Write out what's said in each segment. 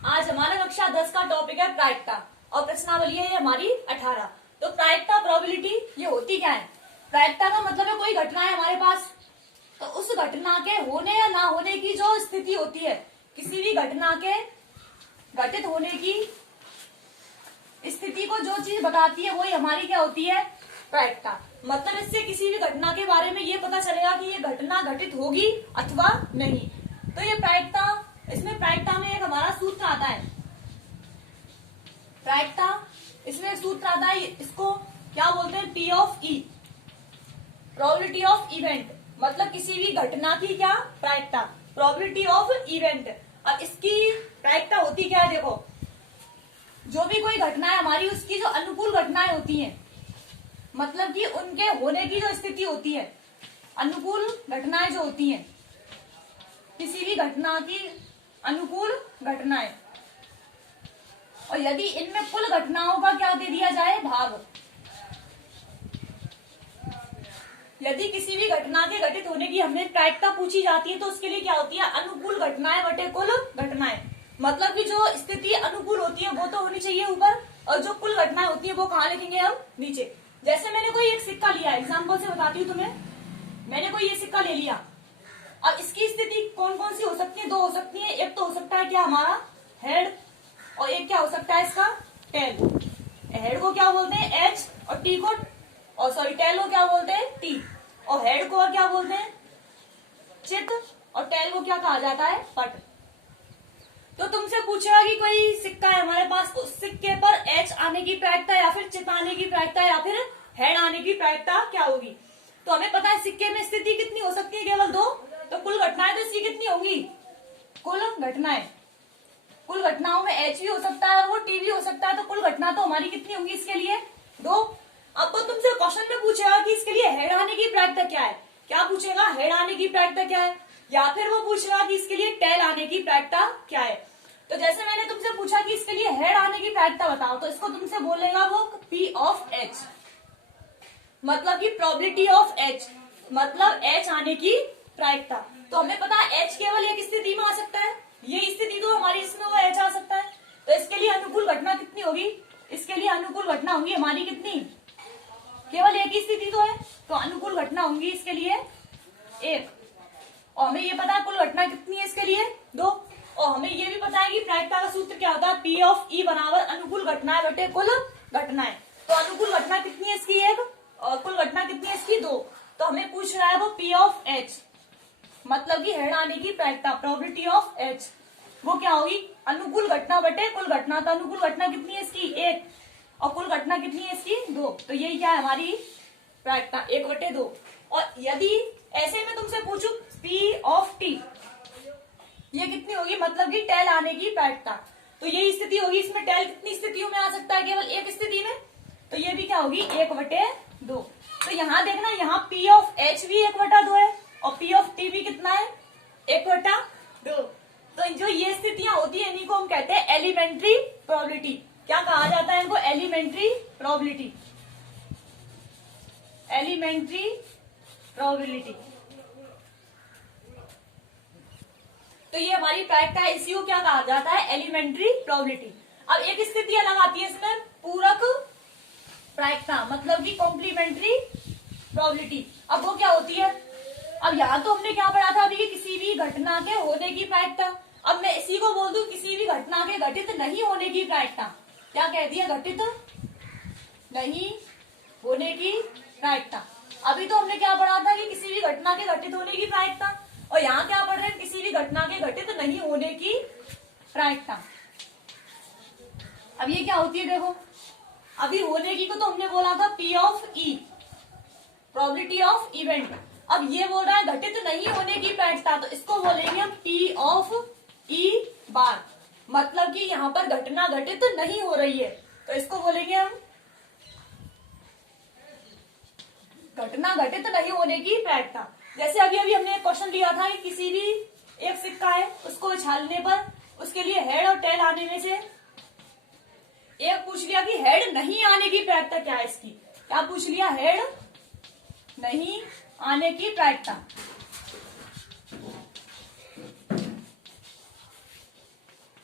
आज हमारा कक्षा 10 का टॉपिक है प्रायिकता और प्रश्नावली है हमारी 18। तो प्रायिकता प्रोबेबिलिटी ये होती क्या है? प्रायिकता का मतलब है कोई घटना है हमारे पास, तो उस घटना के होने या ना होने की जो स्थिति होती है, किसी भी घटना के घटित होने की स्थिति को जो चीज बताती है वही हमारी क्या होती है? प्रायिकता। मतलब इससे किसी भी घटना के बारे में ये पता चलेगा कि ये घटना घटित होगी अथवा नहीं। तो ये प्रायिकता, इसमें प्रायिकता में एक हमारा सूत्र आता है। प्रायिकता इसमें सूत्र आता है, इसको क्या बोलते हैं? P of E, probability of event. मतलब किसी भी घटना की क्या प्रायिकता? Probability of event. अब इसकी प्रायिकता होती क्या है? देखो, जो भी कोई घटना है हमारी, उसकी जो अनुकूल घटनाएं होती हैं, मतलब कि उनके होने की जो स्थिति होती है, अनुकूल घटनाएं जो होती हैं, किसी भी घटना की अनुकूल घटनाएं, और यदि इनमें कुल घटनाओं का क्या दे दिया जाए? भाग। यदि किसी भी घटना के घटित होने की हमें प्रायिकता पूछी जाती है तो उसके लिए क्या होती है? अनुकूल घटनाएं बटे कुल घटनाएं। मतलब कि जो स्थिति अनुकूल होती है वो तो होनी चाहिए ऊपर, और जो कुल घटनाएं होती है वो कहाँ लिखेंगे हम? नीचे। जैसे मैंने कोई एक सिक्का लिया, एग्जाम्पल से बताती हूँ तुम्हें। मैंने कोई ये सिक्का ले लिया, अब इसकी स्थिति कौन कौन सी हो सकती है? दो हो सकती है। एक तो हो सकता है क्या हमारा हेड, और एक क्या हो सकता है इसका? टेल। हेड को क्या बोलते हैं? एच, और टी को, और सॉरी टेल को क्या बोलते हैं? टी। और हेड को क्या बोलते हैं? चित, और टेल को क्या कहा जाता है? पट। तो तुमसे पूछेगा कि कोई सिक्का है हमारे पास, उस सिक्के पर एच आने की प्रायिकता, या फिर चित आने की प्रायिकता, या फिर हेड आने की प्रायिकता क्या होगी? तो हमें पता है सिक्के में स्थिति कितनी हो सकती है? केवल दो। तो कुल घटनाएं तो इसकी कितनी होंगी? कुल घटनाएं, कुल घटनाओं में एच भी हो सकता है और वो टी भी हो सकता है, तो कुल घटना तो हमारी कितनी होंगी इसके लिए? दो। अब तो तुमसे क्वेश्चन में पूछेगा कि इसके लिए हेड आने की प्रायिकता क्या है? क्या पूछेगा? हेड आने की प्रायिकता क्या है? या फिर वो पूछेगा कि इसके लिए टेल आने की प्रायिकता क्या है? तो जैसे मैंने तुमसे पूछा कि इसके लिए हेड आने की प्रायिकता बताओ, तो इसको तुमसे बोलेगा वो P ऑफ H, मतलब कि प्रोबेबिलिटी ऑफ H, मतलब H आने की प्रायिकता। तो हमें पता है H केवल एक स्थिति में आ सकता है, ये स्थिति तो हमारी, इसमें वो H आ सकता है। तो इसके लिए अनुकूल घटना कितनी होगी? इसके लिए अनुकूल घटना होंगी हमारी कितनी? केवल एक ही स्थिति तो है, तो अनुकूल घटना होंगी इसके लिए एक। और हमें ये पता है कुल घटना कितनी है इसके लिए? दो। और हमें ये भी पता है कि प्रायिकता का सूत्र क्या होता है? P ऑफ E बराबर अनुकूल घटनाएं बटे कुल घटनाएं। तो अनुकूल घटना कितनी है इसकी? एक। और कुल घटना कितनी है इसकी? दो। तो हमें पूछ रहा है वो P ऑफ H, मतलब कि हेड आने की प्रायिकता, प्रोबेबिलिटी ऑफ H, वो क्या होगी? अनुकूल घटना बटे कुल घटना। तो अनुकूल घटना कितनी है इसकी? एक। और कुल घटना कितनी है इसकी? दो। तो यही क्या है हमारी प्रायिकता? एक बटे दो। और यदि ऐसे में तुमसे पूछू P ऑफ T, ये कितनी होगी? मतलब कि टेल आने की प्रायिकता। तो यही स्थिति होगी। इसमें टेल कितनी स्थितियों में आ सकता है? केवल एक स्थिति में। तो ये भी क्या होगी? एक बटे दो। तो यहाँ देखना, यहाँ P ऑफ H भी एक बटा दो है, और P ऑफ T भी कितना है? एक बटा दो। तो जो ये स्थितियां होती है इन्हीं को हम कहते हैं एलिमेंट्री प्रोबेबिलिटी। क्या कहा जाता है इनको? Elementary probability. Elementary probability. तो ये हमारी प्रायिकता है, इसी को क्या कहा जाता है? Elementary probability. अब एक स्थिति अलग आती है इसमें, पूरक प्रायिकता, मतलब कि कॉम्प्लीमेंट्री प्रोबेबिलिटी। अब वो क्या होती है? अब यहाँ तो हमने क्या पढ़ा था अभी कि किसी भी घटना के होने की प्रायिकता। अब मैं इसी को बोल दूं किसी भी घटना के घटित नहीं होने की प्रायिकता। क्या कह दिया? घटित नहीं होने की प्रायिकता। अभी तो हमने क्या पढ़ा था कि किसी भी घटना के घटित होने की प्रायिकता, और यहाँ क्या पढ़ रहे हैं? किसी भी घटना के घटित नहीं होने की प्रायिकता। अब ये क्या होती है? देखो, अभी होने की को तो हमने बोला था P of E, probability of event. अब ये बोल रहा है घटित नहीं होने की प्रायिकता, तो इसको बोलेंगे हम P ऑफ E बार, मतलब कि यहाँ पर घटना घटित नहीं हो रही है, तो इसको बोलेंगे हम घटना घटित नहीं होने की प्रायिकता। जैसे अभी अभी हमने एक क्वेश्चन लिया था कि किसी भी एक सिक्का है, उसको उछालने पर उसके लिए हेड और टेल आने में से एक पूछ लिया कि हेड नहीं आने की प्रायिकता क्या है इसकी? क्या पूछ लिया? हेड नहीं आने की प्रायिकता।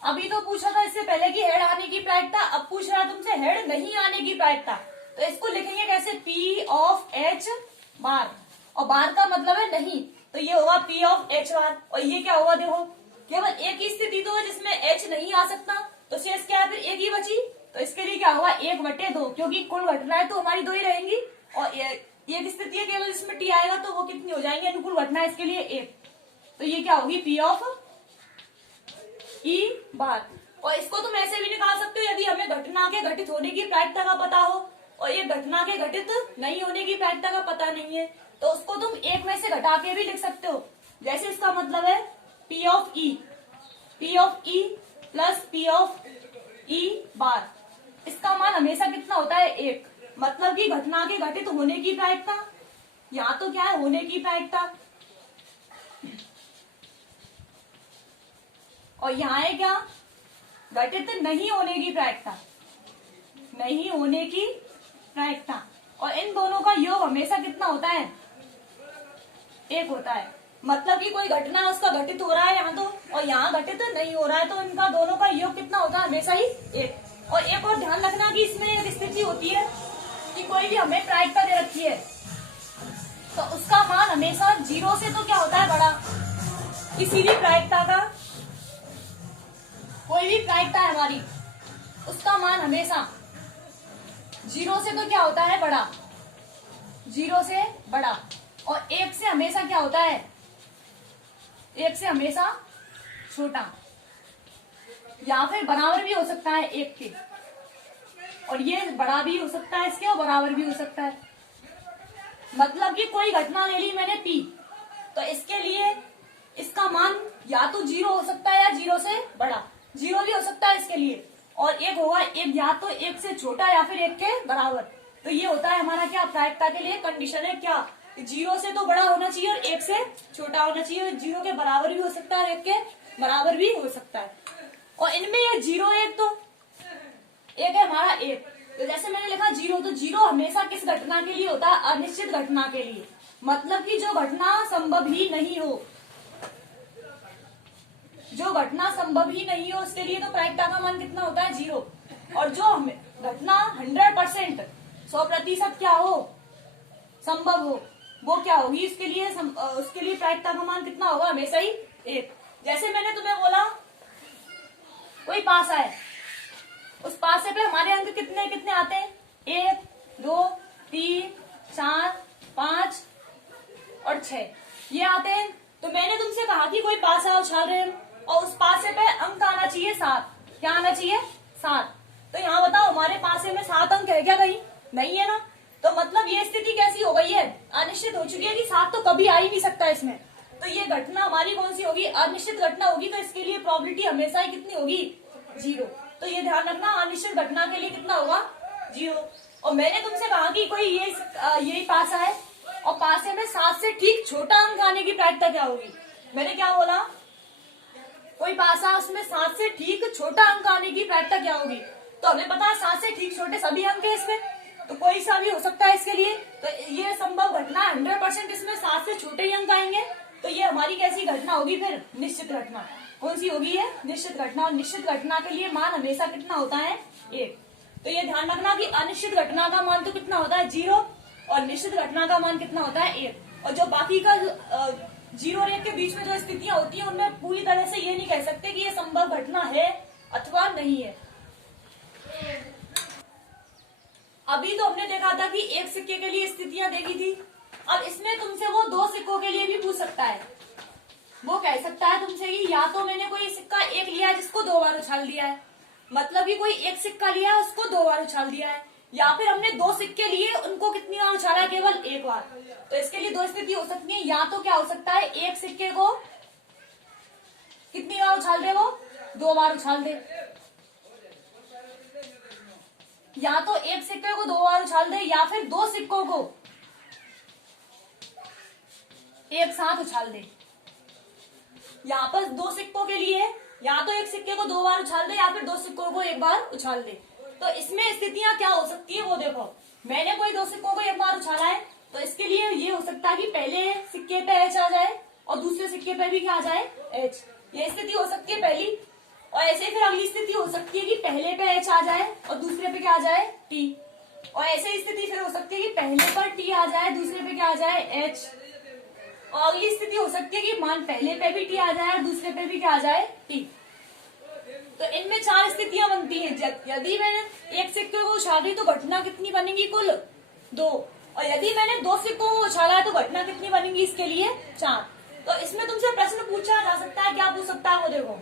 अभी तो पूछा था इससे पहले कि हेड आने की प्रायिकता, अब पूछ रहा है तुमसे हेड नहीं आने की प्रायिकता। तो इसको लिखेंगे कैसे, P ऑफ H बार, और बार का मतलब है नहीं, तो ये होगा P ऑफ H बार। और ये क्या होगा, देखो केवल एक ही स्थिति तो है जिसमें H नहीं आ सकता, तो शेष क्या है, फिर एक ही बची। तो इसके लिए क्या होगा, 1/2, क्योंकि कुल घटनाएं तो हमारी 2 ही रहेंगी, और एक स्थिति है केवल जिसमें T आएगा, तो वो कितनी हो जाएंगी अनुकूल घटनाएं, इसके लिए 1। तो ये क्या होगी, P ऑफ E बार। और इसको तुम ऐसे भी निकाल सकते हो, यदि हमें घटना के घटित होने की प्रायिकता का पता हो और ये घटना के घटित नहीं होने की प्रायिकता का पता नहीं है, तो उसको तुम एक में से घटा के भी लिख सकते हो। जैसे इसका मतलब है P of E plus P of E बार, इसका मान हमेशा कितना होता है, 1। मतलब कि घटना के घटित होने की प्रायिकता, यहाँ तो क्या है, होने की प्रायिकता, और यहाँ है क्या, घटित नहीं होने की प्रायिकता, नहीं होने की प्रायिकता। और इन दोनों का योग हमेशा कितना होता है, 1 होता है। मतलब कि कोई घटना है उसका घटित हो रहा है यहाँ तो, और यहाँ घटित नहीं हो रहा है, तो इनका दोनों का योग कितना होता है, हमेशा ही 1। और एक और ध्यान रखना कि इसमें एक स्थिति होती है कि कोई भी हमें प्रायिकता दे रखी है, तो उसका मान हमेशा 0 से तो क्या होता है, बड़ा। किसी भी प्रायिकता का, कोई भी प्रायिकता है हमारी, उसका मान हमेशा 0 से तो क्या होता है, बड़ा, 0 से बड़ा। और 1 से हमेशा क्या होता है, 1 से हमेशा छोटा, या फिर बराबर भी हो सकता है 1 के, और ये बड़ा भी हो सकता है इसके और बराबर भी हो सकता है। मतलब कि कोई घटना ले ली मैंने P, तो इसके लिए इसका मान या तो 0 हो सकता है या 0 से बड़ा, 0 भी हो सकता है इसके लिए, और एक होगा एक या तो 1 से छोटा या फिर 1 के बराबर। तो ये होता है हमारा क्या, प्रायिकता के लिए कंडीशन है क्या, 0 से तो बड़ा होना चाहिए और 1 से छोटा होना चाहिए। 0 के बराबर भी हो सकता है, 1 के बराबर भी हो सकता है। और इनमें ये 0 1 तो एक है हमारा 1, तो जैसे मैंने लिखा 0, तो 0 हमेशा किस घटना के लिए होता है, अनिश्चित घटना के लिए। मतलब कि जो घटना संभव ही नहीं हो, जो घटना संभव ही नहीं हो उसके लिए तो प्रायिकता का मान कितना होता है, 0। और जो घटना 100% 100% क्या हो, संभव हो, वो क्या होगी, उसके लिए प्रायिकता का मान कितना होगा, हमेशा ही 1। जैसे मैंने तुम्हें बोला कोई पासा है, उस पासे पे हमारे अंक कितने कितने आते हैं, 1 2 3 4 5 और 6 ये आते हैं। तो मैंने तुमसे कहा कि कोई पासा उछाल रहे हैं और उस पासे पे अंक आना चाहिए 7, क्या आना चाहिए, 7। तो यहाँ बताओ हमारे पासे में 7 अंक है क्या, कहीं नहीं है ना। तो मतलब ये स्थिति कैसी हो गई है, अनिश्चित हो चुकी है कि 7 तो कभी आ ही नहीं सकता इसमें। तो ये घटना हमारी कौन सी होगी, अनिश्चित घटना होगी, तो इसके लिए प्रोबेबिलिटी हमेशा ही कितनी होगी, 0। तो ये ध्यान रखना, अनिश्चित घटना के लिए कितना होगा, 0। और मैंने तुमसे कहा कि कोई यही पासा है और पासे में 7 से ठीक छोटा अंक आने की प्रायिकता क्या होगी। मैंने क्या बोला, कोई पासा उसमें 7 से ठीक छोटा अंक आने की प्रायिकता क्या होगी। तो हमें पता है 7 से ठीक छोटे सभी अंक है इसमें, तो कोई सा भी हो सकता है इसके लिए। तो ये संभव घटना 100% इसमें 7 से छोटे ही अंक आएंगे। तो ये हमारी कैसी घटना होगी, फिर निश्चित घटना। कौन सी होगी ये, निश्चित घटना। और निश्चित घटना के लिए मान हमेशा कितना होता है, 1। तो ये ध्यान रखना कि अनिश्चित घटना का मान तो कितना होता है, 0, और निश्चित घटना का मान कितना होता है, 1। और जो बाकी का 0 और 1 के बीच में जो स्थितियां होती है उनमें पूरी तरह से ये नहीं कह सकते कि ये संभव घटना है अथवा नहीं है। अभी तो हमने देखा था कि एक सिक्के के लिए स्थितियां देखी थी, अब इसमें तुमसे वो 2 सिक्कों के लिए भी पूछ सकता है। वो कह सकता है तुमसे कि या तो मैंने कोई सिक्का एक लिया है जिसको 2 बार उछाल दिया है, मतलब कि कोई एक सिक्का लिया है उसको 2 बार उछाल दिया है, या फिर हमने 2 सिक्के लिए उनको कितनी बार उछाला है, केवल 1 बार। तो इसके लिए 2 स्थिति हो सकती है, या तो क्या हो सकता है, एक सिक्के को कितनी बार उछाल दे, वो 2 बार उछाल दे, या तो एक सिक्के को 2 बार उछाल दे, या फिर 2 सिक्कों को एक साथ उछाल दे। यहाँ पर 2 सिक्कों के लिए या तो एक सिक्के को 2 बार उछाल दे या फिर 2 सिक्कों को 1 बार उछाल दे। तो इसमें स्थितियां क्या हो सकती है वो देखो, मैंने कोई 2 सिक्कों को 1 बार उछाला है, तो इसके लिए ये हो सकता है कि पहले सिक्के पे H आ जाए और दूसरे सिक्के पे भी क्या आ जाए, H। ये स्थिति हो सकती है पहली। और ऐसे फिर अगली स्थिति हो सकती है कि पहले पे H आ जाए और दूसरे पे क्या आ जाए T। और ऐसे स्थिति फिर हो सकती है कि पहले पर T आ जाए, दूसरे पे क्या आ जाए H। और अगली स्थिति हो सकती है कि मान पहले पे भी T आ जाए और दूसरे पे भी क्या आ जाए T। तो इनमें 4 स्थितियां बनती हैं। यदि मैंने एक सिक्के को उछाली तो घटना कितनी बनेगी? कुल 2। और यदि मैंने 2 सिक्कों को उछाला है तो घटना कितनी बनेगी? इसके लिए 4। तो इसमें तुमसे प्रश्न पूछा जा सकता है, क्या पूछ सकता है? वो देखो,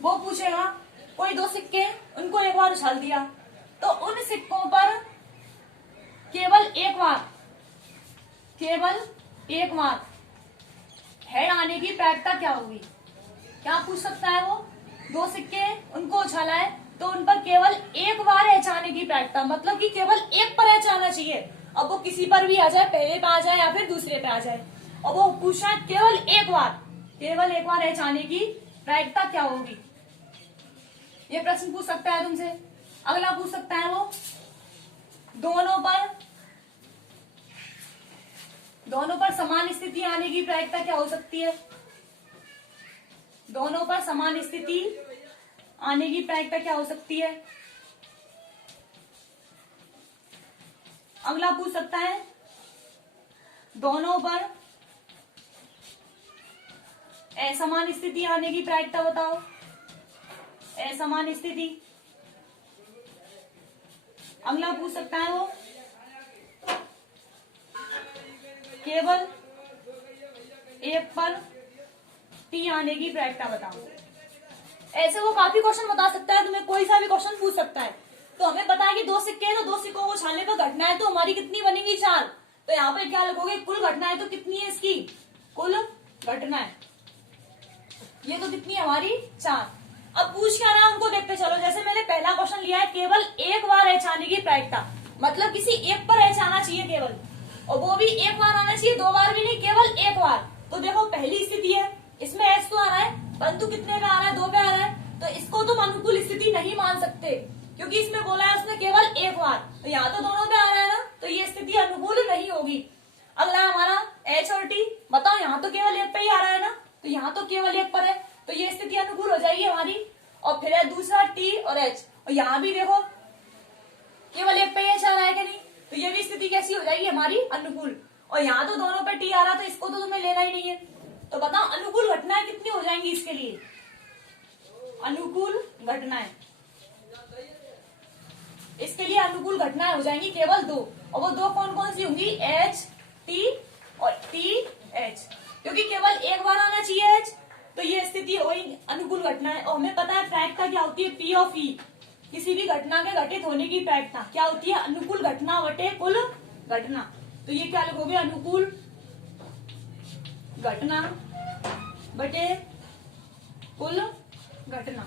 वो पूछेगा कोई 2 सिक्के, उनको एक बार उछाल दिया तो उन सिक्कों पर केवल एक बार हेड आने की प्रायिकता क्या होगी? क्या पूछ सकता है वो? 2 सिक्के, उनको उछाला है तो उन पर केवल एक बार एच आने की प्रायिकता, मतलब कि केवल एक पर एच आना चाहिए। अब वो किसी पर भी आ जाए, पहले पे आ जाए या फिर दूसरे पे आ जाए, और वो पूछा है केवल एक बार एच आने की प्रायिकता क्या होगी? ये प्रश्न पूछ सकता है तुमसे। अगला पूछ सकता है वो दोनों पर समान स्थिति आने की प्रायिकता क्या हो सकती है? दोनों पर समान स्थिति आने की प्रायिकता क्या हो सकती है? अगला पूछ सकता है दोनों पर असमान स्थिति आने की प्रायिकता बताओ। असमान स्थिति। अगला पूछ सकता है वो केवल एक पर T आने की प्रायिकता बताओ। ऐसे वो काफी क्वेश्चन बता सकता है, तुम्हें कोई सा भी क्वेश्चन पूछ सकता है। तो हमें पता है कि 2 सिक्के हैं तो 2 सिक्कों को छानने पर घटना है तो हमारी कितनी बनेगी? 4। तो यहाँ पे क्या लिखोगे? कुल घटनाएं तो कितनी है इसकी? कुल घटनाएं ये तो कितनी है हमारी? 4। अब पूछ क्या रहा है उनको देखते चलो। जैसे मैंने पहला क्वेश्चन लिया है केवल एक बार एच आने की प्रायिकता, मतलब किसी एक पर एच आना चाहिए केवल, और वो भी एक बार आना चाहिए, 2 बार भी नहीं, केवल एक बार। तो देखो पहली स्थिति है, इसमें एच तो आ रहा है परंतु कितने पे आ रहा है? 2 पे आ रहा है। तो इसको तुम अनुकूल स्थिति नहीं मान सकते क्योंकि इसमें बोला है उसने केवल एक बार, तो यहाँ तो दोनों पे आ रहा है ना, तो ये स्थिति अनुकूल नहीं होगी। अगला हमारा एच और टी, बताओ यहाँ तो केवल एक पे ही आ रहा है ना, तो यहाँ तो केवल एक पर है, तो ये स्थिति अनुकूल हो जाएगी हमारी। और फिर है दूसरा टी और एच, और यहाँ भी देखो केवल एक पे एच आ रहा है कि नहीं, तो ये भी स्थिति कैसी हो जाएगी हमारी? अनुकूल। और यहाँ तो दोनों पे टी आ रहा, तो इसको तो तुम्हें लेना ही नहीं है। तो बताओ अनुकूल घटनाएं कितनी हो जाएंगी इसके लिए? अनुकूल घटनाएं, इसके लिए अनुकूल घटनाएं हो जाएंगी केवल 2, और वो 2 कौन कौन सी होंगी? एच टी और टी एच, क्योंकि केवल एक बार आना चाहिए एच, तो ये स्थिति हो गई अनुकूल घटनाएं। और हमें पता है प्रायिकता क्या होती है? पी ऑफ ई, किसी भी घटना के घटित होने की प्रायिकता क्या होती है? अनुकूल घटना बटे कुल घटना। तो ये क्या लिखोगे? अनुकूल घटना बटे कुल घटना।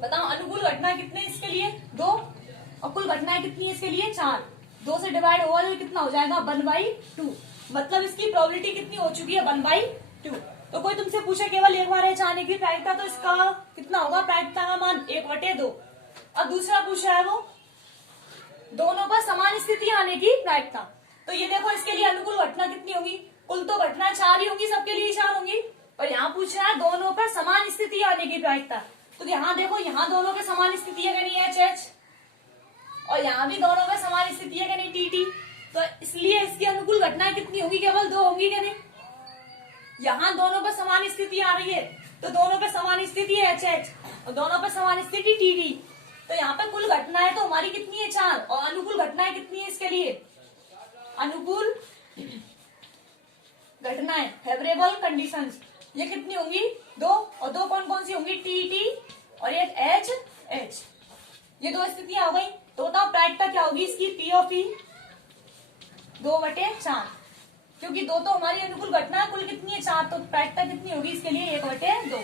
बताओ अनुकूल घटना कितने इसके लिए? 2, और कुल घटनाएं कितनी है इसके लिए? 4। 2 से डिवाइड ओवर कितना हो जाएगा? 1/2, मतलब इसकी प्रोबेबिलिटी कितनी हो चुकी है? 1/2। तो कोई तुमसे पूछे केवल एक बार एच आने की प्रायिकता, तो इसका कितना होगा प्रायिकता का मान? 1/2। अब दूसरा पूछा है वो दोनों पर समान स्थिति आने की प्रायिकता, तो ये देखो इसके लिए अनुकूल घटना कितनी होगी? कुल तो घटना 4 ही होंगी, सबके लिए 4 होंगी, पर यहाँ पूछ रहा है दोनों पर समान स्थिति आने की प्रायिकता। तो यहाँ देखो, यहाँ दोनों पे समान स्थिति है कि नहीं? एच एच, और यहाँ भी दोनों पे समान स्थिति है कि नहीं? T T. तो इसलिए इसकी अनुकूल घटनाएं कितनी होगी? केवल 2 होंगी कि नहीं? यहाँ दोनों पे समान स्थिति आ रही है, तो दोनों पे समान स्थिति है एच एच, और दोनों पे समान स्थिति टी टी। तो यहाँ पे कुल घटनाएं तो हमारी कितनी है? 4, और अनुकूल घटनाएं कितनी है इसके लिए? अनुकूल घटनाएं, फेवरेबल कंडीशंस, ये कितनी होंगी? 2, और 2 कौन कौन सी होंगी? टी टी और एक एच एच। ये 2 स्थितियां हो गई। तो बताओ प्रायिकता क्या होगी इसकी? पी ऑफ ई 2/4, क्योंकि 2 तो हमारी अनुकूल घटना है, कुल कितनी है? 4, तो प्रायिकता कितनी होगी इसके लिए? 1/2।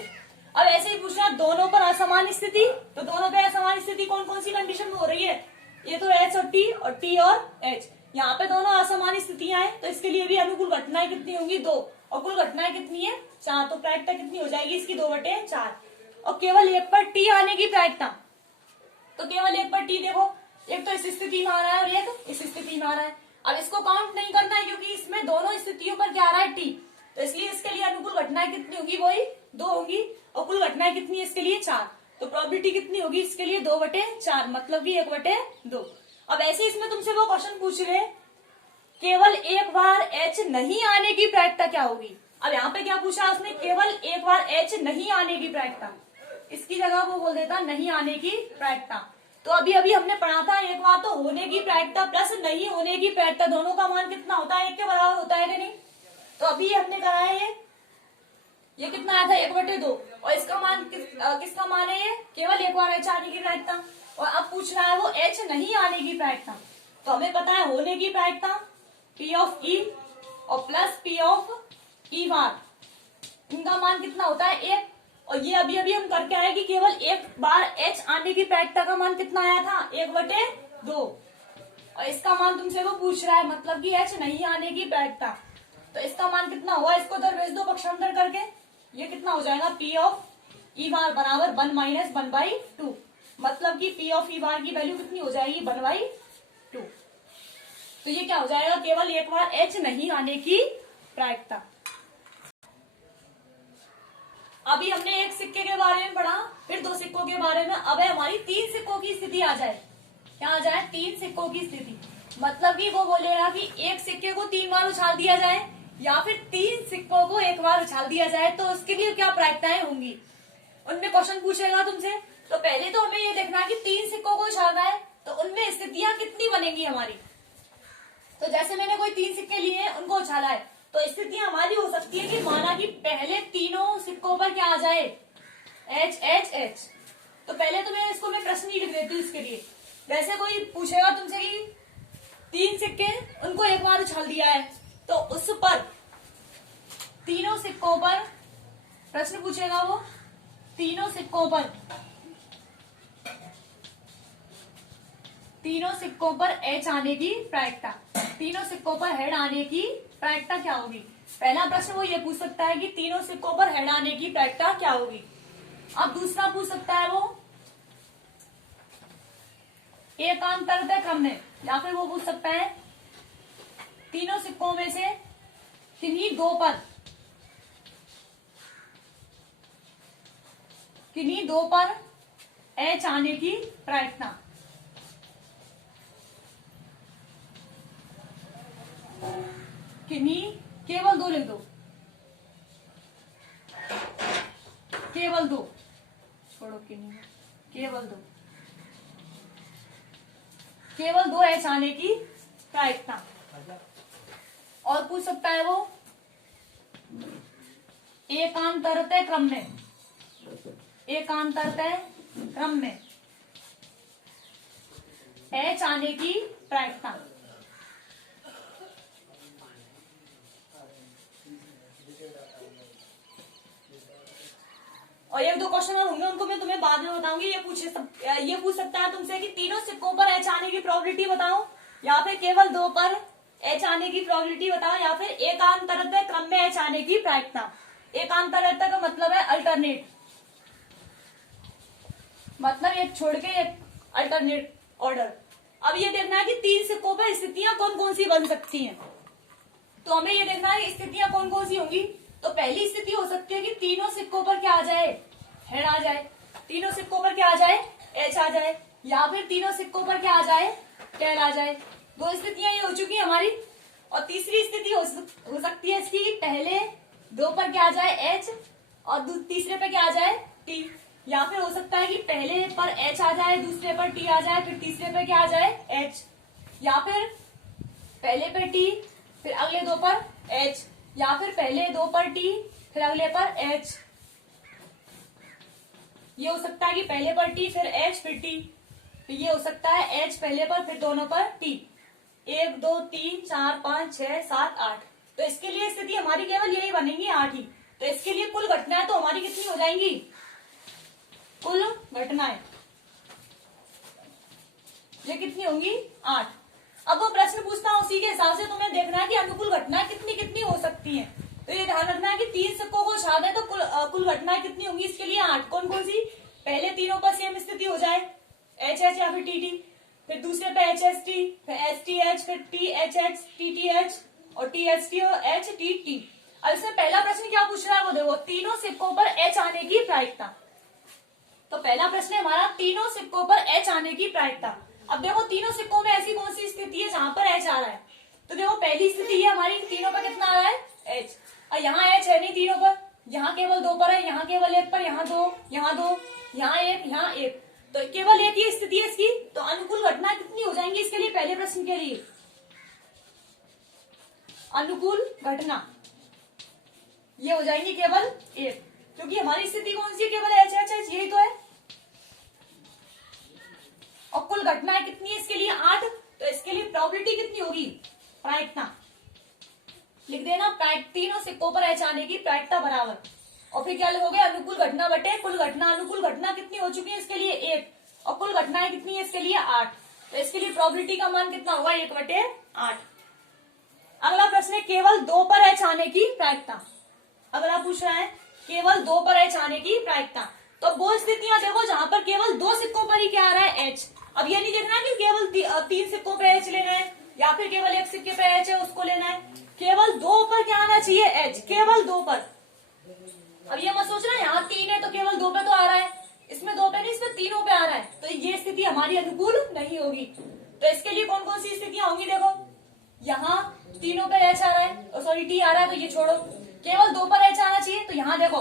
अब ऐसे ही पूछना दोनों पर असमान स्थिति, तो दोनों पे असमान स्थिति कौन कौन सी कंडीशन में हो रही है? ये तो एच और टी और एच, यहाँ पे दोनों असमान स्थितियां हैं, तो इसके लिए भी अनुकूल घटनाएं कितनी होंगी? 2, और कुल घटनाएं कितनी है? 4, तो प्रायिकता कितनी हो जाएगी इसकी? 2/4। और केवल एक पर टी आने की प्रायिकता, तो केवल एक पर टी देखो, एक तो इस स्थिति में आ रहा है और एक इस स्थिति में आ रहा है। अब इसको काउंट नहीं करना है क्योंकि इसमें दोनों स्थितियों पर क्या आ रहा है? टी, तो इसलिए इसके लिए अनुकूल घटनाएं कितनी होगी? वही 2 होंगी। और कुल घटनाएं कितनी है इसके लिए 4। तो प्रोबेबिलिटी कितनी होगी इसके लिए 2/4, मतलब कि 1/2। अब ऐसे इसमें तुमसे वो क्वेश्चन पूछ रहे केवल एक बार H नहीं आने की प्रायिकता क्या होगी। अब यहाँ पे क्या पूछा उसने, केवल एक बार H नहीं आने की प्रायिकता, इसकी जगह वो बोल देता नहीं आने की प्रायिकता। तो अभी अभी हमने पढ़ा था एक बार तो होने की प्रायिकता प्लस नहीं होने की प्रायिकता दोनों का मान कितना होता है, 1 के बराबर होता है कि नहीं। तो अभी हमने करा है ये कितना आया था 1/2, और इसका मान किसका मान है, ये केवल एक बार H आने की प्रायिकता। और अब पूछ रहा है वो H नहीं आने की प्रायिकता। तो हमें पता है होने की प्रायिकता P ऑफ E और प्लस P ऑफ E बार, इनका मान कितना होता है 1। और ये अभी अभी हम करके आए कि केवल एक बार H आने की प्रायिकता का मान कितना आया था 1/2, और इसका मान तुमसे वो पूछ रहा है, मतलब कि H नहीं आने की प्रायिकता। तो इसका मान कितना हुआ, इसको दरवेज दो पक्षांतर करके, ये कितना हो जाएगा P ऑफ E बार बराबर 1 - 1/2, मतलब कि P ऑफ E बार की वैल्यू कितनी हो जाएगी 1/2। तो ये क्या हो जाएगा, केवल एक बार H नहीं आने की प्रायिकता। अभी हमने एक सिक्के के बारे में पढ़ा, फिर 2 सिक्कों के बारे में। अब है हमारी 3 सिक्कों की स्थिति आ जाए, क्या आ जाए 3 सिक्कों की स्थिति, मतलब कि वो बोलेगा कि एक सिक्के को 3 बार उछाल दिया जाए या फिर 3 सिक्कों को एक बार उछाल दिया जाए, तो उसके लिए क्या प्रायिकताएं होंगी, उनमें क्वेश्चन पूछेगा तुमसे। तो पहले तो हमें ये देखना है कि 3 सिक्कों को उछालना है तो उनमें स्थितियां कितनी बनेंगी हमारी। तो जैसे मैंने कोई 3 सिक्के लिए हैं, उनको उछाला है, तो स्थिति हमारी हो सकती है कि माना कि पहले तीनों सिक्कों पर क्या आ जाए H H H। तो पहले तो मैं प्रश्न ही लिख देती हूँ इसके लिए। जैसे कोई पूछेगा तुमसे कि 3 सिक्के उनको एक बार उछाल दिया है, तो उस पर तीनों सिक्कों पर प्रश्न पूछेगा वो, तीनों सिक्कों पर H आने की प्रायिकता, तीनों सिक्कों पर हेड आने की प्रायिकता क्या होगी। पहला प्रश्न वो ये पूछ सकता है कि तीनों सिक्कों पर हेड आने की प्रायिकता क्या होगी। अब दूसरा पूछ सकता है वो एकांतरतः क्रम में, या फिर वो पूछ सकता है तीनों सिक्कों में से किन्हीं दो पर H आने की प्रायिकता। किन्हीं, केवल 2 लिख दो, केवल 2, छोड़ो किन्हीं, केवल दो H आने की प्रायिकता। और पूछ सकता है वो एकांतरतः क्रम में H आने की प्रायिकता। और 1-2 क्वेश्चन और होंगे, उनको मैं तुम्हें बाद में बताऊंगी। ये पूछ सकता है तुमसे कि तीनों सिक्कों पर H आने की प्रोबेबिलिटी बताओ, या फिर केवल 2 पर H आने की प्रोबेबिलिटी बताओ, या फिर एकांतरतः क्रम में H आने की प्रायिकता। एकांतरतः का मतलब है अल्टरनेट, मतलब एक छोड़ के एक अल्टरनेट ऑर्डर। अब ये देखना है कि 3 सिक्कों पर स्थितियां कौन कौन सी बन सकती हैं। तो हमें ये देखना है स्थितियां कौन कौन सी होंगी। तो पहली स्थिति हो सकती है कि तीनों सिक्कों पर क्या आ जाए, हेड आ जाए, तीनों सिक्कों पर क्या आ जाए H आ जाए, या फिर तीनों सिक्कों पर क्या आ जाए टेल आ जाए। 2 स्थितियां ये हो चुकी हमारी। और तीसरी स्थिति हो सकती है इसकी, पहले 2 पर क्या आ जाए H और तीसरे पर क्या आ जाए T, या फिर हो सकता है कि पहले पर H आ जाए, दूसरे पर T आ जाए, फिर तीसरे पर क्या आ जाए H, या फिर पहले पर T फिर अगले 2 पर H, या फिर पहले 2 पर T फिर अगले पर H। ये हो सकता है कि पहले पर T फिर H फिर T, फिर ये हो सकता है H पहले पर फिर दोनों पर T। 1 2 3 4 5 6 7 8। तो इसके लिए स्थिति हमारी केवल यही बनेंगी 8 ही। तो इसके लिए कुल घटनाएं तो हमारी कितनी हो जाएंगी, कुल घटनाएं ये कितनी होंगी 8। अब वो प्रश्न पूछता है, उसी के हिसाब से तुम्हें देखना है कि अनुकूल घटनाएं कितनी कितनी हो सकती हैं। तो ये ध्यान रखना है कि 3 सिक्कों को उछाल दें तो कुल घटनाएं कितनी होंगी, इसके लिए 8। कौन कौन सी, पहले तीनों पर सेम स्थिति हो जाए H H या फिर T T, फिर दूसरे पे H S T, फिर S T H, फिर T H H, T T H और T S T और H T T। अब इसमें पहला प्रश्न क्या पूछ रहा है वो देखो, तीनों सिक्कों पर एच आने की प्रायिकता। तो पहला प्रश्न है हमारा तीनों सिक्कों पर एच आने की प्रायिकता। अब देखो तीनों सिक्कों में ऐसी कौन सी स्थिति है जहां पर एच आ रहा है, तो देखो पहली स्थिति है हमारी तीनों पर कितना आ रहा है एच, और यहाँ एच है नहीं तीनों पर, यहाँ केवल दो पर है, यहाँ केवल एक पर, यहाँ दो, यहाँ दो, यहाँ एक, यहाँ एक, तो केवल एक ही स्थिति है इसकी। तो अनुकूल घटना कितनी हो जाएंगी इसके लिए, पहले प्रश्न के लिए अनुकूल घटना ये हो जाएंगी केवल एक, क्योंकि हमारी स्थिति कौन सी है, केवल एच एच एच, यही तो है। और कुल घटनाएं कितनी है इसके लिए 8, तो इसके लिए प्रोबेबिलिटी कितनी होगी, प्रायिकता लिख देना, तीनों सिक्कों पर एच आने की प्रायिकता बराबर, और फिर क्या लिखोगे अनुकूल घटना बटे कुल घटना। अनुकूल घटना कितनी हो चुकी है इसके लिए 1, और कुल घटनाएं कितनी है इसके लिए 8, तो इसके लिए प्रोबेबिलिटी का मान कितना होगा 1/8। अगला प्रश्न है केवल 2 पर एच आने की प्रायिकता। अगला पूछ रहा है केवल 2 पर एच आने की प्रायिकता, तो वो स्थितियां देखो जहां पर केवल 2 सिक्कों पर ही क्या आ रहा है एच। अब ये नहीं देखना कि केवल 3 सिक्कों पे एच लेना है या फिर केवल एक सिक्के पे एच है उसको लेना है, केवल 2 पर क्या आना चाहिए एच, केवल 2 पर। अब ये मत सोचना यहाँ 3 है तो केवल 2 पे तो आ रहा है, इसमें 2 पे नहीं इसमें तीनों पे आ रहा है, तो ये स्थिति हमारी अनुकूल नहीं होगी। तो इसके लिए कौन कौन सी स्थितियां होंगी देखो, यहाँ तीनों पे एच आ रहा है, सॉरी टी आ रहा है, तो ये छोड़ो, केवल 2 पर एच आना चाहिए, तो यहाँ देखो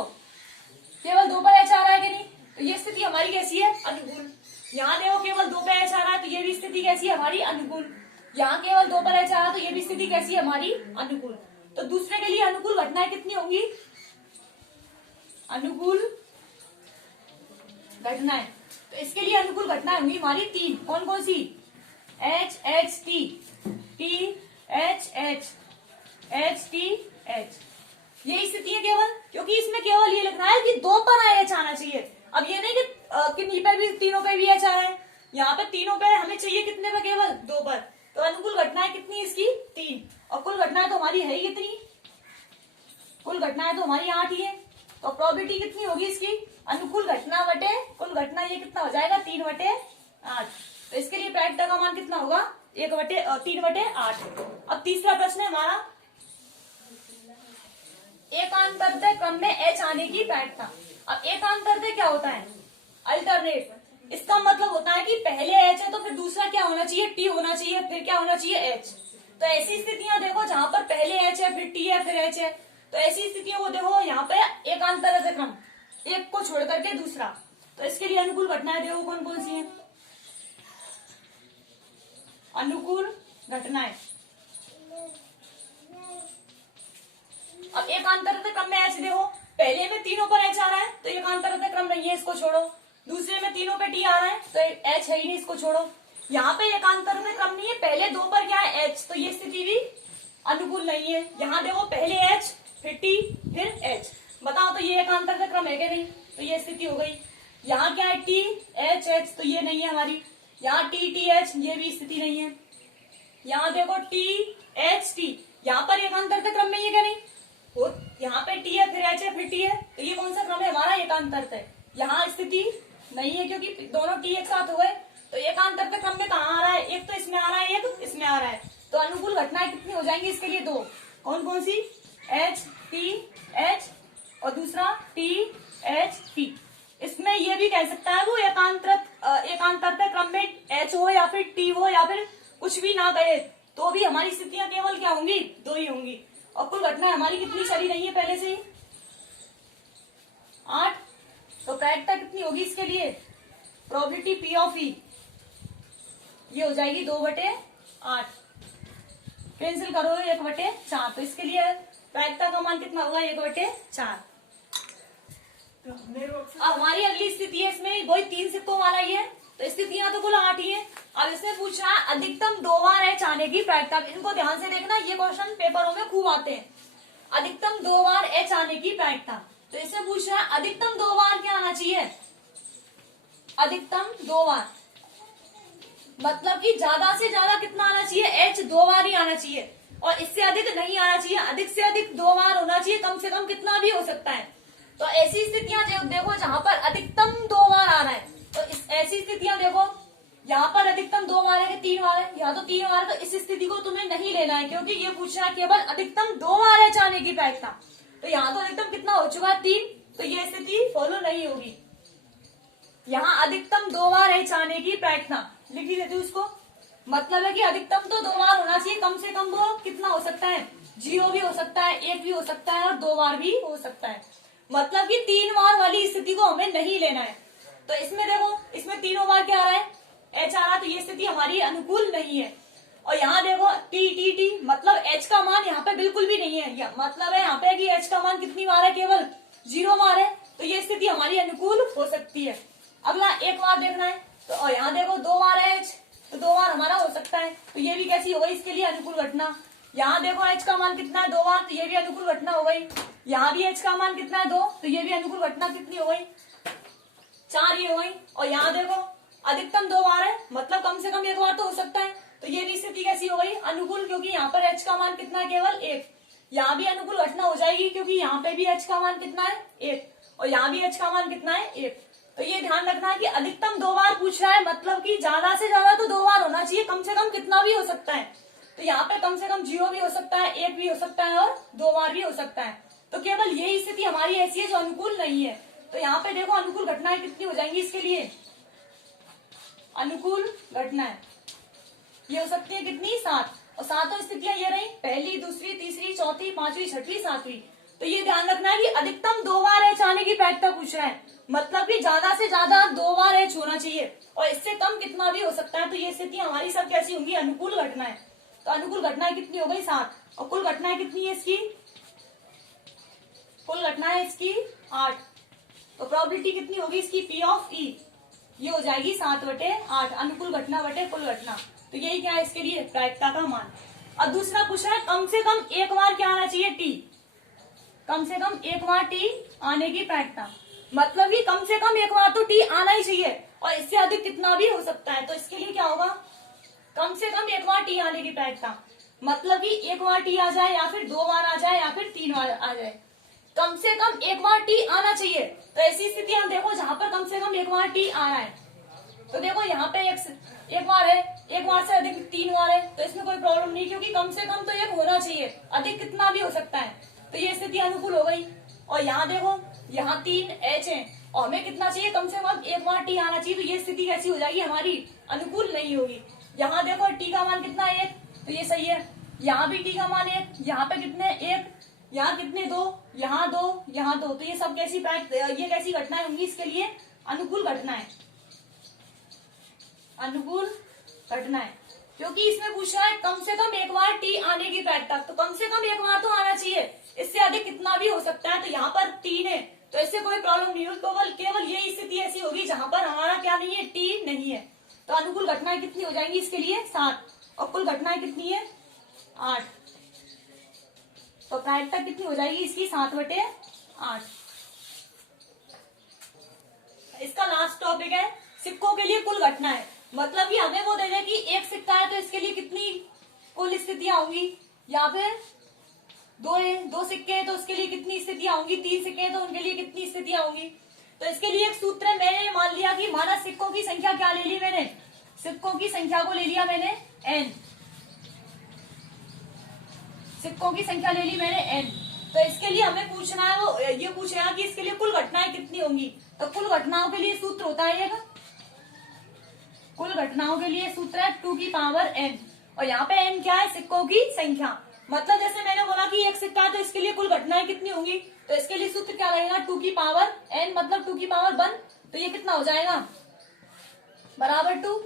केवल 2 पर एच आ रहा है कि नहीं, तो ये स्थिति हमारी कैसी है अनुकूल। यहाँ देखो केवल 2 पे एच आ रहा है, तो ये भी स्थिति कैसी है हमारी अनुकूल। यहाँ केवल 2 पर एच आ रहा है, तो ये भी स्थिति कैसी है हमारी अनुकूल। तो दूसरे के लिए अनुकूल घटनाएं कितनी होंगी, अनुकूल घटनाएं, तो इसके लिए अनुकूल घटनाएं होंगी हमारी 3, कौन कौन सी, H H T, T H H, H T H, यही स्थिति है केवल, क्योंकि इसमें केवल ये लिखना है कि 2 पर एच आना चाहिए। अब ये नहीं कि किन्हीं पे भी तीनों पे भी एच आ रहा है, यहाँ पे तीनों पे हमें चाहिए कितने पे, केवल 2 पर। तो अनुकूल घटनाएं कितनी इसकी 3, और कुल घटनाएं तो हमारी है ही कितनी, कुल घटनाएं तो हमारी 8 ही है, तो प्रोबेबिलिटी कितनी होगी इसकी, अनुकूल घटना बटे कुल घटना, ये कितना हो जाएगा 3/8। तो इसके लिए प्रायिकता का मान कितना होगा 3/8। अब तीसरा प्रश्न है हमारा एकांतरतः क्रम में एच आने की प्रायिकता। अब एकांतरतः क्या होता है, अल्टरनेट, इसका मतलब होता है कि पहले एच है तो फिर दूसरा क्या होना चाहिए टी होना चाहिए, फिर क्या होना चाहिए एच। तो ऐसी स्थितियां देखो जहां पर पहले एच है फिर टी है फिर एच है, तो ऐसी स्थितियों को देखो यहाँ पे एकांतरतः क्रम, एक को छोड़ करके दूसरा। तो इसके लिए अनुकूल घटनाएं देखो कौन कौन सी हैं, अनुकूल घटनाएं। अब एकांतरतः क्रम में एच देखो, पहले में तीनों पर एच आ रहा है तो एकांतरतः क्रम नहीं है, इसको छोड़ो। दूसरे में तीनों पे टी आ रहा है तो एच है ही नहीं, इसको छोड़ो। यहाँ पे एकांतरतः क्रम नहीं है, पहले 2 पर क्या है एच, तो ये स्थिति भी अनुकूल नहीं है। यहाँ देखो पहले एच फिर टी फिर एच, बताओ तो ये एकांतरतः क्रम है क्या नहीं, तो ये स्थिति हो गई। यहाँ क्या है टी एच एच, तो ये नहीं है हमारी। यहाँ टी टी एच, ये भी स्थिति नहीं है। यहाँ देखो टी एच टी, यहाँ पर एकांतरतः क्रम में ये क्या नहीं हो, यहाँ पे टी है फिर एच है फिर टी है, तो ये कौन सा क्रम है हमारा एकांतरतः। यहाँ स्थिति नहीं है क्योंकि दोनों टी एक साथ हो गए, तो एकांतरतः क्रम में कहाँ आ रहा है, एक तो इसमें आ रहा है एक इसमें आ रहा है। तो अनुकूल घटनाएं कितनी हो जाएंगी इसके लिए 2, कौन कौन सी, एच टी एच और दूसरा टी एच टी। इसमें ये भी कह सकता है वो एकांतरतः क्रम में एच हो या फिर टी हो या फिर कुछ भी ना कहे, तो भी हमारी स्थितियां केवल क्या होंगी 2 ही होंगी। और कुल घटना हमारी कितनी चली रही है पहले से ही 8, तो प्रायिकता कितनी होगी इसके लिए, प्रोबेबिलिटी पी ऑफ ई ये हो जाएगी 2/8, कैंसिल करो 1/4, तो इसके लिए प्रायिकता का मान कितना होगा 1/4। अब हमारी अगली स्थिति है, इसमें वही 3 सिक्कों वाला ही है, तो स्थितियां तो कुल 8 ही है। अब इसमें पूछ रहा है अधिकतम 2 बार एच आने की प्रायिकता। इनको ध्यान से देखना, ये क्वेश्चन पेपरों में खूब आते हैं। अधिकतम 2 बार एच आने की प्रायिकता, तो इसमें पूछ रहा है अधिकतम 2 बार क्या आना चाहिए, अधिकतम 2 बार, मतलब कि ज्यादा से ज्यादा कितना आना चाहिए एच 2 बार ही आना चाहिए, और इससे अधिक नहीं आना चाहिए। अधिक से अधिक 2 बार होना चाहिए, कम से कम कितना भी हो सकता है। तो ऐसी स्थितियां देखो जहां पर अधिकतम 2 बार आ रहा है, तो ऐसी स्थितियां देखो यहाँ पर अधिकतम 2 बार है कि 3 बार है, यहाँ तो 3 बार है, तो इस स्थिति को तुम्हें नहीं लेना है क्योंकि ये पूछ रहा है केवल अधिकतम 2 बार एच आने की प्रायिकता। तो यहाँ तो अधिकतम कितना हो चुका है 3, तो ये स्थिति फॉलो नहीं होगी। यहाँ अधिकतम 2 बार एच आने की प्रार्थना लिख ही देती हूँ उसको। मतलब है कि अधिकतम तो 2 बार होना चाहिए, कम से कम वो कितना हो सकता है, 0 भी हो सकता है, 1 भी हो सकता है और 2 बार भी हो सकता है। मतलब कि 3 बार वाली स्थिति को हमें नहीं लेना है। तो इसमें देखो, इसमें तीनों बार क्या आ रहा है, एच आ रहा, तो ये स्थिति हमारी अनुकूल नहीं है। और यहाँ देखो टी टी टी, मतलब एच का मान यहाँ पे बिल्कुल भी नहीं है, मतलब है यहाँ पे कि एच का मान कितनी बार है, केवल 0 बार है, तो ये स्थिति हमारी अनुकूल हो सकती है। अगला 1 बार देखना है, तो और यहाँ देखो 2 बार है एच, तो 2 बार हमारा हो सकता है, तो ये भी कैसी हो गई, इसके लिए अनुकूल घटना। यहाँ देखो एच का मान कितना है, 2 बार, तो ये भी अनुकूल घटना हो गई। यहाँ भी एच का मान कितना है, 2, तो ये भी अनुकूल घटना कितनी हो गई, 4 ये हो गई। और यहाँ देखो अधिकतम 2 बार है, मतलब कम से कम 1 बार तो हो सकता है, तो ये भी स्थिति कैसी हो गई, अनुकूल, क्योंकि यहाँ पर एच का मान कितना है, केवल 1। यहाँ भी अनुकूल घटना हो जाएगी, क्योंकि यहाँ पे भी एच का मान कितना है, 1, और यहाँ भी एच का मान कितना है, 1। तो ये ध्यान रखना है कि अधिकतम 2 बार पूछ रहा है, मतलब कि ज्यादा से ज्यादा तो 2 बार होना चाहिए, कम से कम कितना भी हो सकता है। तो यहाँ पे कम से कम 0 भी हो सकता है, 1 भी हो सकता है और 2 बार भी हो सकता है। तो केवल यही स्थिति हमारी ऐसी है जो अनुकूल नहीं है। तो यहाँ पे देखो अनुकूल घटनाएं कितनी हो जाएंगी, इसके लिए अनुकूल घटनाएं ये हो सकती है कितनी, 7। और 7 स्थितियां ये रही, पहली, दूसरी, तीसरी, चौथी, पांचवी, छठवीं, सातवीं। तो ये ध्यान रखना है कि अधिकतम 2 बार एच आने की प्रायिकता पूछ रहा है, मतलब कि ज्यादा से ज्यादा 2 बार एच होना चाहिए, और इससे कम कितना भी हो सकता है। तो ये स्थिति हमारी सब कैसी होंगी, अनुकूल घटनाएं। तो अनुकूल घटनाएं कितनी हो गई, 7, और कुल घटनाएं कितनी है इसकी, कुल घटनाएं इसकी 8। तो प्रोबेबिलिटी कितनी होगी इसकी, पी ऑफ ई, ये हो जाएगी 7/8, अनुकूल घटना बटे कुल घटना। तो यही क्या है इसके लिए, प्रायिकता का मान। अब दूसरा पूछा है कम से कम 1 बार क्या आना चाहिए, टी, कम से कम 1 बार टी आने की प्रायिकता, मतलब कि कम से कम 1 बार तो टी आना ही चाहिए, और इससे अधिक कितना भी हो सकता है। तो इसके लिए क्या होगा, कम से कम 1 बार टी आने की प्रायिकता, मतलब कि 1 बार टी आ जाए, या फिर 2 बार आ जाए, या फिर 3 बार आ जाए, कम से कम 1 बार टी आना चाहिए। तो ऐसी स्थिति हम देखो जहां पर कम से कम 1 बार टी आ रहा है, तो देखो यहाँ पे एक बार है, 1 बार से अधिक 3 बार है, तो इसमें कोई प्रॉब्लम नहीं, क्योंकि कम से कम तो 1 होना चाहिए, अधिक कितना भी हो सकता है। तो ये स्थिति अनुकूल हो गई। और यहाँ देखो, यहाँ 3 एच है, और हमें कितना चाहिए, कम से कम 1 बार टी आना चाहिए, तो ये स्थिति कैसी हो जाएगी, हमारी अनुकूल नहीं होगी। यहाँ देखो टी का मान कितना है, 1, तो ये सही है। यहाँ भी टी का मान 1, यहाँ पे कितने 1, यहाँ कितने 2, यहाँ 2, यहाँ 2, तो ये सब कैसी ये कैसी घटनाएं होंगी, इसके लिए अनुकूल घटनाएं, अनुकूल घटनाएं, क्योंकि इसमें पूछ रहा है कम से कम 1 बार टी आने की प्रायिकता, तो कम से कम 1 बार तो आना चाहिए, इससे अधिक कितना भी हो सकता है। तो यहाँ पर 3 है, तो इससे कोई प्रॉब्लम नहीं होगी, केवल ये स्थिति ऐसी होगी जहां पर हमारा क्या नहीं है, टी नहीं है। तो अनुकूल घटनाएं कितनी हो जाएंगी इसके लिए, 7, और कुल घटनाएं कितनी है, 8। तो प्रायिकता कितनी हो जाएगी इसकी, 7/8। इसका लास्ट टॉपिक है सिक्कों के लिए कुल घटनाएं, मतलब कि हमें वो दे दे कि 1 सिक्का है तो इसके लिए कितनी कुल स्थितियां होंगी, या फिर 2 सिक्के हैं तो उसके लिए कितनी स्थितियां होंगी, 3 सिक्के हैं तो उनके लिए कितनी स्थितियां होंगी। तो इसके लिए एक सूत्र है, मैंने मान लिया कि माना सिक्कों की संख्या क्या ले ली मैंने, सिक्कों की संख्या को ले लिया मैंने n, सिक्कों की संख्या ले ली मैंने n। तो इसके लिए हमें पूछना है, वो ये पूछेगा कि इसके लिए कुल घटनाएं कितनी होंगी। तो कुल घटनाओं के लिए सूत्र होता है एक, कुल घटनाओं के लिए सूत्र है 2 की पावर n, और यहाँ पे n क्या है, सिक्कों की संख्या। मतलब जैसे मैंने बोला कि 1 सिक्का है तो इसके लिए कुल घटनाएं कितनी होंगी, तो इसके लिए सूत्र क्या लगेगा, 2 की पावर n, मतलब 2 की पावर 1, तो ये कितना हो जाएगा, बराबर 2।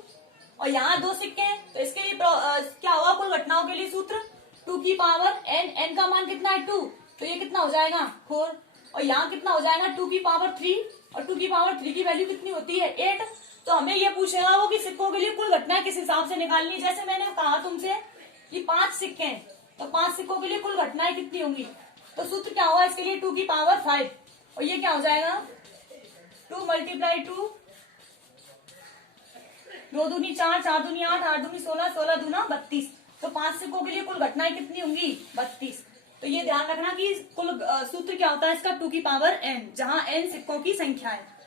और यहाँ 2 सिक्के हैं तो इसके लिए क्या होगा, कुल घटनाओं के लिए सूत्र 2 की पावर n, n का मान कितना है 2, तो ये कितना हो जाएगा 4। और यहाँ कितना हो जाएगा 2 की पावर 3, और 2 की पावर 3 की वैल्यू कितनी होती है 8। तो हमें ये पूछेगा वो कि सिक्कों के लिए कुल घटनाएं किस हिसाब से निकालनी है। जैसे मैंने कहा तुमसे कि 5 सिक्के हैं, तो 5 सिक्कों के लिए कुल घटनाएं कितनी होंगी, तो सूत्र क्या होगा इसके लिए 2 की पावर 5, और ये क्या हो जाएगा 2 × 2, 2 दूनी 4, 4 दूनी 8, 8 दूनी 16, 16 दूना 32। तो 5 सिक्कों के लिए कुल घटनाएं कितनी होंगी 32। तो ये ध्यान रखना कि कुल सूत्र क्या होता है इसका 2 की पावर n, जहां n सिक्कों की संख्या है।